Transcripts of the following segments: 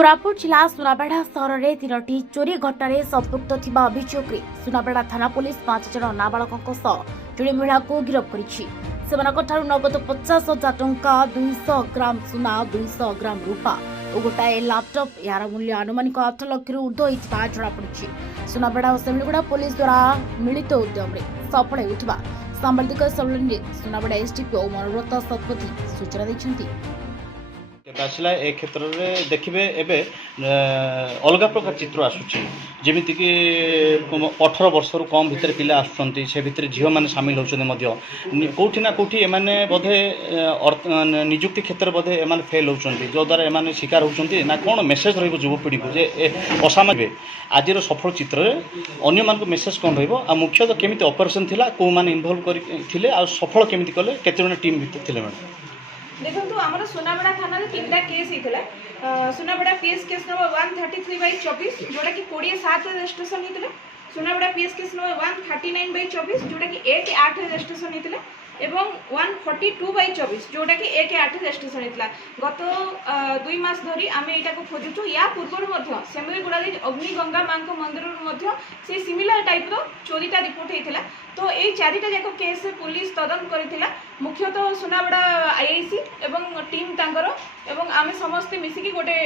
कोरापुट जिला सुनाबेड़ा सहर में 3टी चोरी घटना संपुक्त थिबा अभियोग में सुनाबेड़ा थाना पुलिस 5 जन नाबालकों जोड़े महिला को गिरफ्त कर नगद 50,000 टंका 200 ग्राम सुना 200 ग्राम रूपा और गोटाए लैपटॉप यार मूल्य आनुमानिक 8 लाख ऊर्ध्व होता जमापड़ी। सुनाबेड़ा और सेमिलीगुड़ा पुलिस द्वारा मिलित उद्यम सफल होता सांबादिक सम्मेलन में सुनाबेड़ा एसडीपीओ मनोरथ शतपथी सूचना देते। आसला ए क्षेत्र में देखिए एवं अलग प्रकार चित्र आसूची जमीक 18 वर्ष रु कम भितर पिला आसुँच से भितर झील मैंने सामिल होती कौटी ना कौटी एमाने बोधे निजुक्ति क्षेत्र बोधे एमाने फेल होती जो द्वारा एमाने शिकार होती ना कौन मेसेज रुवपीढ़ी को जे असामाजिक आज सफल चित्र अन्य मान मेसेज कौन रुख्यतः केमी ऑपरेशन थिला को माने इन्वॉल्व करथिले आ सफल केमी कले केते जण टीम भितर थिले मैडम देखो आमर सुनाबेड़ा थाना 3टा केस होता सुनाबेड़ा पीएस केस नंबर 133/24 जोटा कि 20/7 रजिस्ट्रेशन होता सुनाबेड़ा पीएस केस नंबर 139/24 जोटा कि 1/8 रजिस्ट्रेशन होता एवं 142/24 जोटा कि 1/8 रजिस्ट्रेशन होता गत 2 मास धरी आम यहाँ को खोजुचु या पूर्व सेमिलीगुड़ा अग्निगंगा माँ मंदिर से सिमिलर टाइप चोरीटा रिपोर्ट होता तो ये 4टा जाक केस पुलिस तदंत करथिला मुख्यतः सुनाबेड़ा आईआईसी एवं टीम तांकर एवं आमे समस्ते मिसिकी गोटे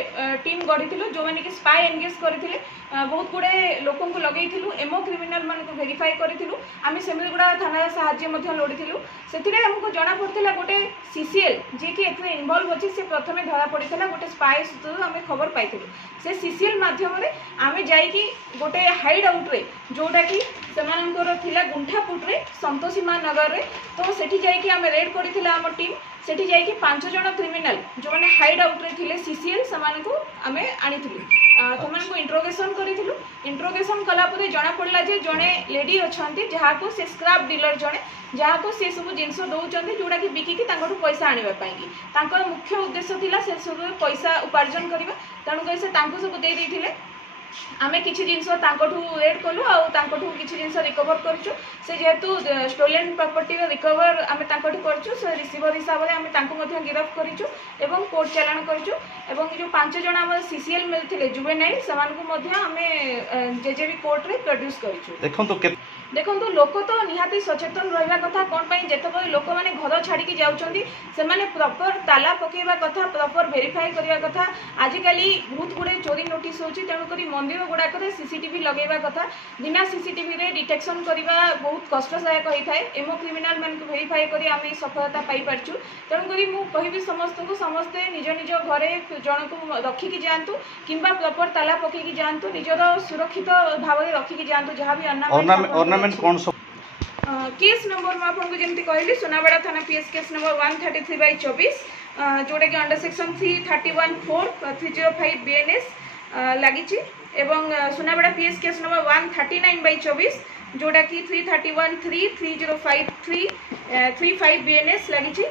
टीम गढ़ी जो मैंने कि स्पाई एंगेज करथिले बहुत गुड़े लोकों को लगेइथिलु एमओ क्रिमिनल मान को वेरीफाई करथिलु आमे सेमिलीगुड़ा थाना साहाय्य मध्य लोड़िथिलु सेथिरे हमको जना पड़थिला गोटे सीसीएल जे कि एथरे इन्वॉल्व अछि से प्रथमे धरा पड़िथिला गोटे स्पाई सूत्र आमे खबर पाइथिलु से सीसीएल माध्यम रे आमे जाई कि गोटे हाइड आउट रे जोटा कि सेमानकर थिला गुंठापुट्रे संतोषीमा नगर रे तो सेठी जाई कि आमे रेड करिथिला हम टीम सेठी जाई कि 5 जण क्रिमिनल जो माने हाइड आउट रे थिले सीसीएल समान को आमे आनिथिलु समान को इंट्रोगेशन करिथिलु इंट्रोगेशन कला परे जना पड़ला जे जणे लेडी अछंती जहा को से स्क्रैप डीलर जणे जहा को से सब जिंस दउचंती जोडा कि बिकी कि तांको पैसा आनिबा पई कि तांको मुख्य उद्देश्य थिला से सब पैसा उपार्जन करिबा तणु कहि से तांको सब दे देथिले आमे किछि जिंस तांकोठू रेड कलु आ तांकोठू किछि जिंस रिकवर करछु से जेहेतु स्टोलन प्रॉपर्टी रे रिकवर आमे तांकोठू करछु से रिसीवर हिसाब रे आमे तांको मध्य गिरफ्त करिछु एवं कोर्ट चालान करछु एवं जो 5 जण हम सीसीएल मिलथिले जुवेनाइल समान को मध्य आमे जेजेबी कोर्ट रे प्रोड्यूस करिछु। देखो लोक तो निहाती सचेतन रहा कथा कौन पाई जेतेबेले लोक मैंने घर छाड़ी जाउछंती से माने प्रॉपर ताला पकेवा कथा प्रॉपर वेरीफाई करवा कथा आजिकली बहुत गुड़े चोरी नोटिस होची तेणुक मंदिर गुड़ाक सीसीटीवी लगेवा कथा बिना सीसीटीवी रे डिटेक्शन करवा बहुत कष्टदायक होता है एमओ क्रिमिनल मान को वेरीफाई करी आम सफलता पाई पारछु तेणुक मु कहबी समस्त को समस्ते निज निज घरे जन को रखिकी जातु किंबा प्रॉपर ताला पकेकी जातु निजर सुरक्षित भाव में रखिकी जातु जहाँ भी कौन सब केस नंबर में आपको जमी कहली सुनाबेड़ा थाना पीएस केस नंबर 133/24 जोटा कि अंडर सेक्शन 331(4) 305 बीएनएस लगी एवं सुनाबेड़ा पीएस केस नंबर 139/24 जोटा कि 331(3) 3053 35 बीएनएस लगी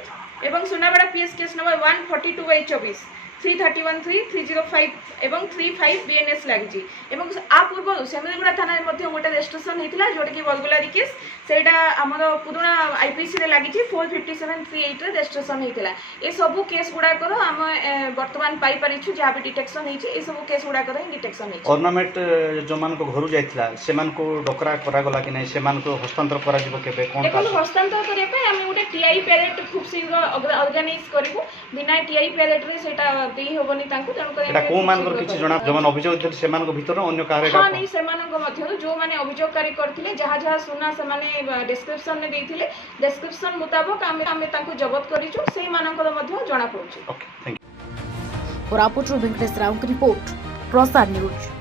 एवं सुनाबेड़ा पीएस केस नंबर 142/24 331(3) 305 एवं 35 बीएनएस लगी एवं आ पूर्व सेमिलीगुड़ा थाना गोटे रजिस्ट्रेशन होता जोटा कि बलगुलारी केस सेटा आमर पुराणा आईपीसी रे लगी 45738 रजिस्ट्रेशन होता ये सब केस गुड़ाकर आम बर्तमान पाई परिछु जहाँ भी डिटेक्शन होती सब केस गुड़ाकर डिटेक्शन होती ऑर्नामेंट जो मान को घर जाइथिला से मान को डकरा करा गला कि नहीं से मान को हस्तांतर करा जिवो केबे कोन का हस्तांतर करे पे हम गोटे टीआई पैरेड खूब शीघ्र ऑर्गेनाइज करिवो बिना टीआई पैरेड रे सेटा देई होबनी तांको तेणु करे एटा को मान को किछि जणा जो मान अभियोग थे से मान को भीतर अन्य कारे हां नहीं से मान को मध्य जो माने अभियोगकारी करथिले जहा जहा सुना से माने डिस्क्रिप्शन में देथिले डिस्क्रिप्शन मुताबिक आमे तांको जब्त करिछु सेही मानकर मध्य जणा पड़ुछि। Okay thank you. Koraput Venkatesh Rao की रिपोर्ट प्रसार न्यूज।